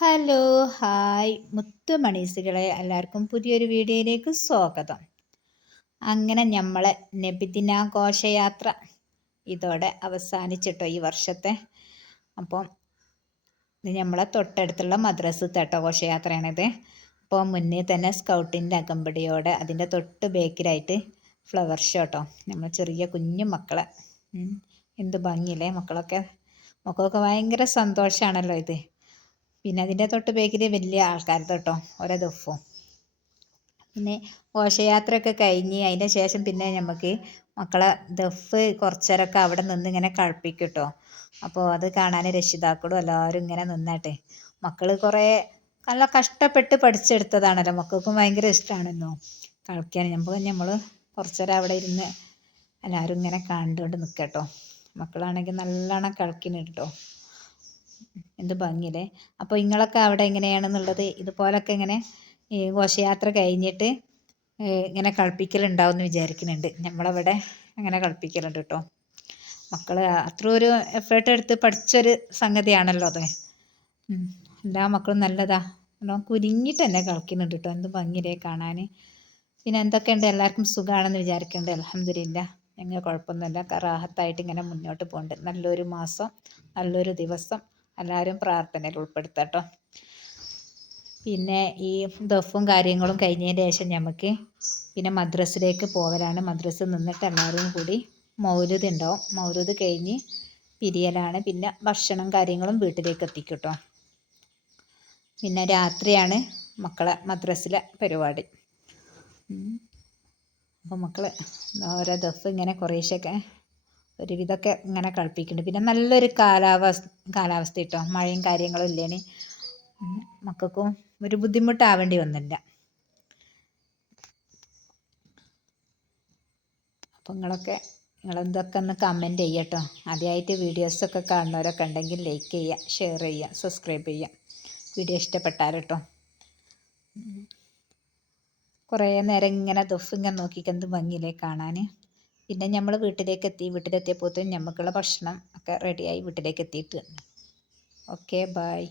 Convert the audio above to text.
Hello hi. മുത്തുമണീസുകളെ എല്ലാവർക്കും പുതിയൊരു വീഡിയോയിലേക്ക് സ്വാഗതം. അങ്ങനെ നമ്മളെ നബിദിനാഘോഷയാത്ര ഇതോടെ അവസാനിച്ചിട്ടോ ഈ വർഷത്തെ? അപ്പം നമ്മളെ തൊട്ടടുത്തുള്ള മദ്രസ് തേട്ട ഘോഷയാത്രയാണിത്. അപ്പോൾ മുന്നേ തന്നെ സ്കൗട്ടിന്റെ അകമ്പടിയോടെ അതിന്റെ തൊട്ട് ബേക്കിലായിട്ട് ഫ്ലവർ ഷോ കേട്ടോ നമ്മൾ ചെറിയ കുഞ്ഞു മക്കളെ. എന്ത് ഭംഗിയില്ലേ മക്കളൊക്കെ? മക്കളൊക്കെ ഭയങ്കര സന്തോഷമാണല്ലോ ഇത്. പിന്നെ അതിന്റെ തൊട്ട് ബേക്കിൽ വലിയ ആൾക്കാർ തൊട്ടോ ഓരോ ദിവസവും പിന്നെ ഘോഷയാത്രയൊക്കെ കഴിഞ്ഞ് അതിന്റെ ശേഷം പിന്നെ നമുക്ക് മക്കളെ ദഫ് കുറച്ചേരൊക്കെ അവിടെ നിന്ന് ഇങ്ങനെ കളിപ്പിക്കും കേട്ടോ അപ്പോൾ അത് കാണാൻ രക്ഷിതാക്കളും എല്ലാവരും ഇങ്ങനെ നിന്നാട്ടെ. മക്കൾ കുറേ നല്ല കഷ്ടപ്പെട്ട് പഠിച്ചെടുത്തതാണല്ലോ. മക്കൾക്കും ഭയങ്കര ഇഷ്ടമാണല്ലോ കളിക്കാൻ. നമ്മൾ നമ്മൾ കുറച്ചേരം അവിടെ ഇരുന്ന് എല്ലാവരും ഇങ്ങനെ കണ്ടുകൊണ്ട് നിൽക്കട്ടോ മക്കളാണെങ്കിൽ നല്ലോണം കളിക്കുന്നുണ്ട് കേട്ടോ എന്ത് ഭംഗിയല്ലേ? അപ്പോൾ നിങ്ങളൊക്കെ അവിടെ എങ്ങനെയാണെന്നുള്ളത് ഇതുപോലൊക്കെ ഇങ്ങനെ ഈ ഘോഷയാത്ര കഴിഞ്ഞിട്ട് ഇങ്ങനെ കളിപ്പിക്കലുണ്ടാവും എന്ന് വിചാരിക്കുന്നുണ്ട്. നമ്മളവിടെ അങ്ങനെ കളിപ്പിക്കലുണ്ട് കേട്ടോ. മക്കൾ അത്ര ഒരു എഫേർട്ട് എടുത്ത് പഠിച്ചൊരു സംഗതിയാണല്ലോ അത്. എല്ലാ മക്കളും നല്ലതാ. നല്ലോണം കുനിഞ്ഞിട്ട് തന്നെ കളിക്കുന്നുണ്ട് കേട്ടോ. എന്ത് ഭംഗിയിലേ കാണാൻ പിന്നെ എന്തൊക്കെയുണ്ട്? എല്ലാവർക്കും സുഖമാണെന്ന് വിചാരിക്കുന്നുണ്ട്. അലഹമില്ല ഞങ്ങൾ കുഴപ്പമൊന്നുമില്ല. റാഹത്തായിട്ട് ഇങ്ങനെ മുന്നോട്ട് പോകുന്നുണ്ട് നല്ലൊരു മാസം നല്ലൊരു ദിവസം. എല്ലാവരും പ്രാർത്ഥനയിൽ ഉൾപ്പെടുത്തട്ടോ. പിന്നെ ഈ ദഫും കാര്യങ്ങളും കഴിഞ്ഞതിന് ശേഷം നമുക്ക് പിന്നെ മദ്രസിലേക്ക് പോകലാണ് മദ്രസ് നിന്നിട്ട് എല്ലാവരും കൂടി മൗലൂദ് ഉണ്ടാവും. മൗലൂദ് കഴിഞ്ഞ് പിരിയലാണ്. പിന്നെ ഭക്ഷണം കാര്യങ്ങളും വീട്ടിലേക്ക് എത്തിക്കും പിന്നെ രാത്രിയാണ് മക്കളെ മദ്രസിലെ പരിപാടി. അപ്പോൾ മക്കൾ ഓരോ ദഫ് ഇങ്ങനെ കുറേശ്ശൊക്കെ ഒരുവിധമൊക്കെ ഇങ്ങനെ കളിപ്പിക്കുന്നുണ്ട്. പിന്നെ നല്ലൊരു കാലാവസ്ഥ കാലാവസ്ഥ കേട്ടോ മഴയും കാര്യങ്ങളും ഇല്ലേന്. മക്കൾക്കും ഒരു ബുദ്ധിമുട്ടാവേണ്ടി വന്നില്ല. അപ്പം നിങ്ങളൊക്കെ നിങ്ങളെന്തൊക്കെ ഒന്ന് കമന്റ് ചെയ്യട്ടോ. ആദ്യമായിട്ട് വീഡിയോസൊക്കെ കാണുന്നവരൊക്കെ ഉണ്ടെങ്കിൽ ലൈക്ക് ചെയ്യുക ഷെയർ ചെയ്യുക സബ്സ്ക്രൈബ് ചെയ്യുക. വീഡിയോ ഇഷ്ടപ്പെട്ടാൽ കേട്ടോ കുറേ നേരം ഇങ്ങനെ ദഫ് ഇങ്ങനെ നോക്കിക്കെന്ത് ഭംഗിയിലേ കാണാൻ പിന്നെ നമ്മൾ വീട്ടിലേക്ക് എത്തി വീട്ടിലെത്തിയപ്പോഴത്തേക്കും നമുക്കുള്ള ഭക്ഷണം ഒക്കെ റെഡിയായി വീട്ടിലേക്ക് എത്തിയിട്ടുണ്ട് ഓക്കെ ബായ്